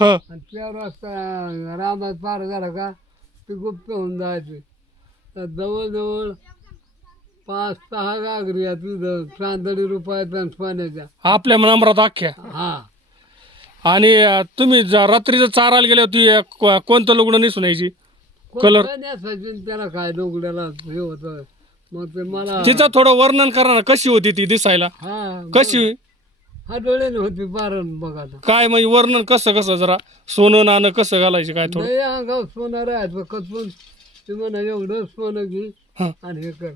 हा आणि 4 वाजता रामात पार झाला का ते गुप्त होऊन जायचे. तर जवळजवळ 5-6 घागरी आहेत तिथं चांदणी रुपयाच्या पाण्याच्या. आपल्या नंबरात अख्ख्या. हा आणि तुम्ही रात्रीचं चारायला गेले होती कोणतं लुगडं नेसून यायची कलर कोण नेसायची आणि त्याला काय दौगड्याला हे होतं. मग ते मला तिचं थोडं वर्णन करा ना, कशी होती ती दिसायला, हा कशी हा डोळ्याने होती पारण बघ आता. काय म्हणजे वर्णन कसं कसं जरा सोनं नाणं कसं घालायचे काय थोडं. लय अंगाव सोनं राहायचं कचून. ते म्हणा एवढं सोनं घे हं. आणि हे कर.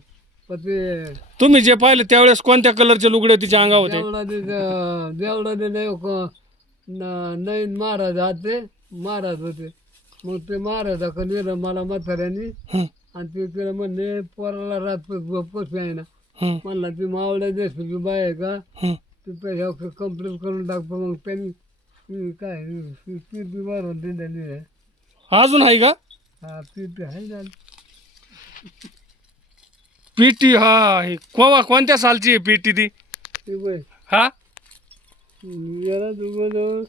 पण ते तुम्ही जे पाहिले त्यावेळेस कोणत्या कलरचे लुगडे तिच्या अंगावर होते. देवळाने नवीन महाराज होते महाराज होते. मग ते महाराजाकडे नेलं मला म्हाताऱ्याने हं, आणि ते तिला म्हणले पोराला रात्र झोपच आहे ना. हं, म्हणला ती मावळ्या देशाची बाय आहे का हं. तिथं ह्या कंप्लीट करून टाकतो. मग त्यांनी काय ती भरून दिलेली आहे. अजून आहे का हा ती आहे ना. पीटी. हा हे कोणत्या सालची आहे पीटी ती. ती बाई हा याला जवळजवळ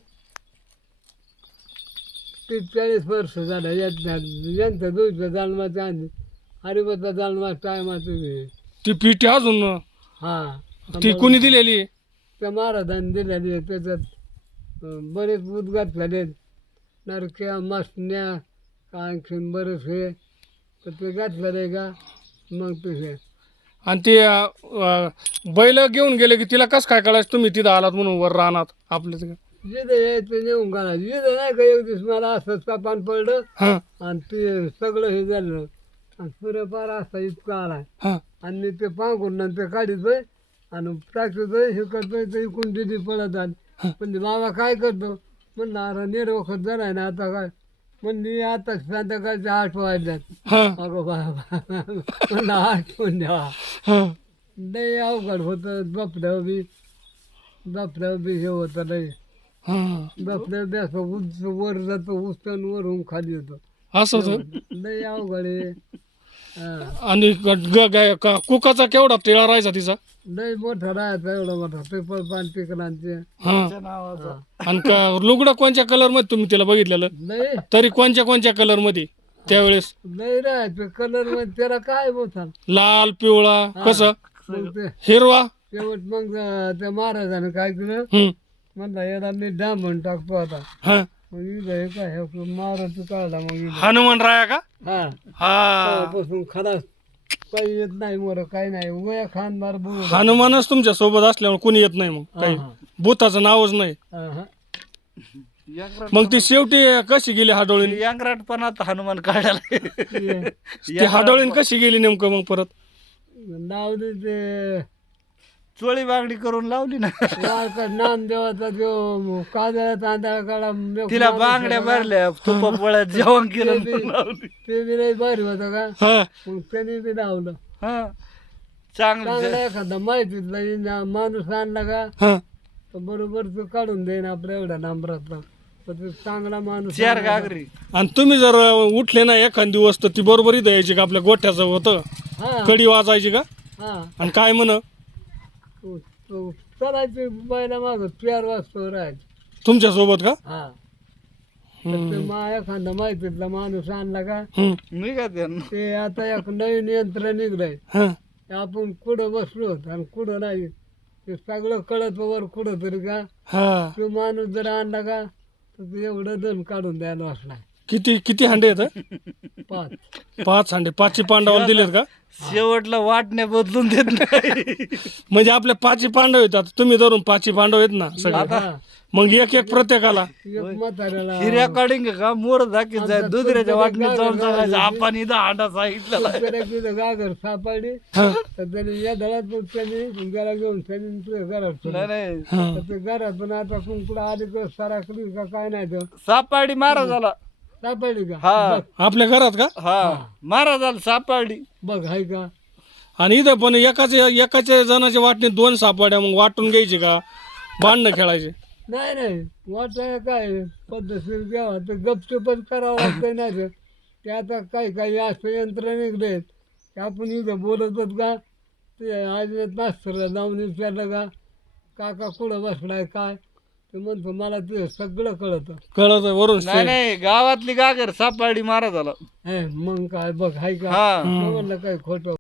40 वर्ष झालं यांचा दुसऱ्या जन्माच्या आधी हरिभचा जन्मा टायमाचं. ती पीटी अजून हा ती कुणी दिलेली. त्या महाराजांनी दिलेली आहे. त्याच्यात बरेच उद्गात झाले. नरक्या मसण्या काय आणखीन बरेच हे तर ते घातलं नाही का मग ते हे आणि ते बैल घेऊन गेले की तिला कसं काय कळायचं तुम्ही तिथं आलात म्हणून वर राहणार आपल्या तिकडे. जिथं यायचं नेऊन घालायचं. जिथं नाही का एक दिवस मला असंच पान पडलं हां आणि ते सगळं हे झालं आणि सूर्यपार असा इतका आलाय हां आणि ते पांघरून नंतर काढितोय आणि टाकतोय हे करतोय ते इकून दिदी पळत आली. पण बाबा काय करतो म्हणलं अरे निर्वखत झालाय ना आता काय म्हणजे आता संध्याकाळच्या 8 वाजल्यात. हां अगो बाबा म्हणलं 8 द्यावा. हां लई अवघड होतं. दपल्यावर बी हे होतं लई. हां दपल्यावर बी असं उंच वर जातो उचन वरून खाली येतो. असं होतं. लई अवघड आहे. हा. आणि कुकाचा केवढा टिळा राहायचा तिचा. लई मोठा राहायचा एवढा मोठा पेपर पान पिकलांचे. हां आणि लुगडं कोणत्या कलर मध्ये तुम्ही तिला बघितलेलं लई तरी कोणत्या कलर मध्ये त्यावेळेस. लई राहायचं कलर मध्ये त्याला काय बोलतात. लाल पिवळा कसं मग ते हिरवा. शेवट मग त्या महाराजाने काय केलं हम्म म्हणलं याला मी डांबून टाकतो आता. हा मग इथं हे काय हे महाराज काढला मग इथं. हनुमान राया का. हा हा तेव्हापासून खलास काही येत नाही मोर काही नाही उभ्या खानदार बोल. हनुमानच तुमच्या सोबत असल्यामुळे कोणी येत नाही मग काही भूताचं नावच नाही. मग ती शेवटी कशी गेली हाडोळीन. यंगराटपणात हनुमान काढायला ती हाडोळीन कशी गेली नेमकं मग परत. लावली ते चोळी बांगडी करून लावली ना. नामदेवाचा जो काजळा तांदळा काढा तिला बांगड्या भरल्या तुपा पोळ्यात जेवण केलं म्हणून लावली. ते बी लई भारी होतं का हा मग त्याने बी लावलं. हा चांगलं चांगला एखादा माहितीतला माणूस आणला का हा तर बरोबर तो काढून देईन आपल्या एवढ्या नंबरातला. पण तो चांगला माणूस 4 घागरी. आणि तुम्ही जर उठले ना एखाद दिवस तर ती बरोबर इथं यायची का आपल्या गोठ्याचं होतं हा कडी वाजायची का हा आणि काय म्हण चलायचे बायला माग 4 वाजता राहायचं. तुमच्या सोबत का. हा तर ते एखादा माहितीतला माणूस आणला का मी का त्यांना ते आता एक नवीन यंत्र निघलंय. हा ते आपण कुठं बसलो आणि कुठं नाही ते सगळं कळत वर कुठं तरी का हा तो माणूस जर आणला का तर ते एवढं दण काढून द्यायला वाचलाय. किती हांडे येत. 5 5 हांडे. 5ची पांडवाला दिलेत का. शेवटला वाटण्या बदलून देत नाही. म्हणजे आपल्या 5 पांडव येतात तुम्ही धरून 5 पांडव आहेत ना सगळे. हा. मग एक प्रत्येकाला. एक म्हाताऱ्याला ही रेकॉर्डिंग का मोर दाखीत जाय दुसऱ्याच्या वाटणीत जाऊन सांगायचं आपण इथं हांडा सांगितलेला आहे. त्याला तिथं गागर सापडली हा तर त्याने या दळात मग त्यांनी घरा घेऊन त्यांनी तुझ्या घरात नाही ठेवलं. नाही हा तर ते घरातून आता कुंकुडा आली का साराकली का काय नाही तर सापाडी महाराजाला. सापडली का हा आपल्या घरात का. हा महाराजाला सापाडी. बघ हाय का. आणि इथं पण एकाच्या जणाच्या वाटणीत 2 सापड्या मग वाटून घ्यायचे का भांडणं खेळायचे. नाही वाटायला काय पद्धतशीर घ्यावा तर गपचूपच करावं लागतं नाही तर ते आता काही असं यंत्र निघलेत की आपण इथं बोलतच का ते आज मास्तरला जाऊन विचारलं का काका कुठं बसलाय काय ते म्हणतो मला तुझं सगळं कळतं. कळत वरून नाही नाही गावातली गागर सापाडी महाराजाला हे मग काय बघ हाय का हा म्हणलं काय खोटं